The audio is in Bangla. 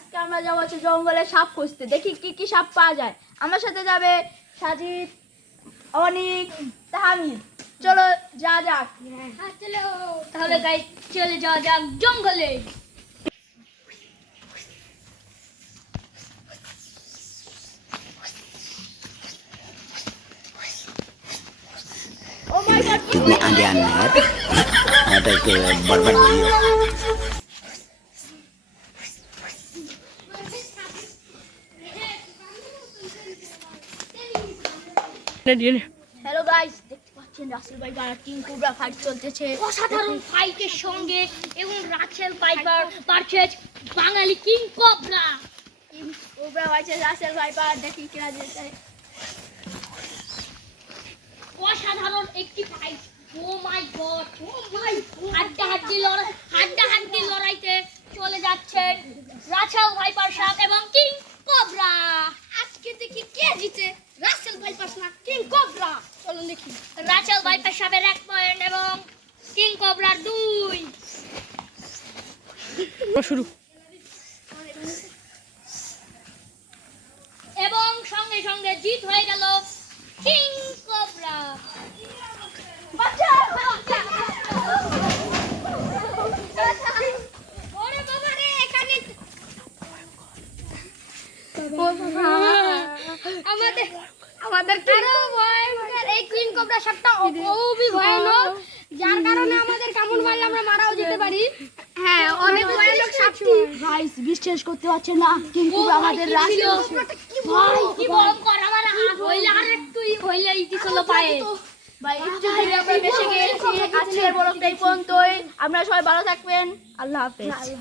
আজকে আমরা যাবো হচ্ছে জঙ্গলে সাপ খুঁজতে, দেখি কি কি সাপ পাওয়া যায়। আমার সাথে যাবে সাজিদ, অনিক, তাহমিদ। চলো যা যাক। চলো তাহলে গাইস চলে যাওয়া যাক জঙ্গলে। कितने आगे आना है यार, यहाँ तक के बर्बाद नहीं है। হ্যালো গাইস, দেখতে পাচ্ছেন রাসেল ভাই আর কিং কোবরা ফাইট চলতেছে। অসাধারণ ফাইটের সঙ্গে এবং Russell viper versus Bangali king cobra. King cobra ভাইছে রাসেল ভাইপার, দেখি কেনা যেতে। অসাধারণ একটি ফাইট। ও মাই গড, ও মাই হাড্ডাহাড্ডি লড়াইতে চলে যাচ্ছেন রাসেল ভাইপার সাহেব এবং কিং কোবরা। আজকে দেখি কে জিতে, রাসেল ভাইপার না কিং কোবরা। চলুন দেখি। রাসেল ভাইপার সাহেবের 1 পয়েন্ট এবং কিং কোবরার 2। শুরু। এবং সঙ্গে সঙ্গে জিত হয়ে গেল কিং কোবরা। ওরে বাবা রে, এখানে আমাদের আরো ভয়ঙ্কর এই কিং কোবরা সাপটা খুবই ভয়ানক, যার কারণে আমাদের কামড় মারলে আমরা মারাও যেতে পারি। হ্যাঁ, অনেক ভয়ানক সাপটি। গাইস বিশ্বাস করতে পারছেন না, কিং কোবরা আমাদের রাসেল ভাই কি ভয়ঙ্কর! আমার হইলে আর একটু হইলে ইতি চলো পায়ে। ভাই একটু দূরে আমরা বেশি গেছি। আজকের বড় এই পর্যন্তই। আপনারা সবাই ভালো থাকবেন। আল্লাহ হাফেজ।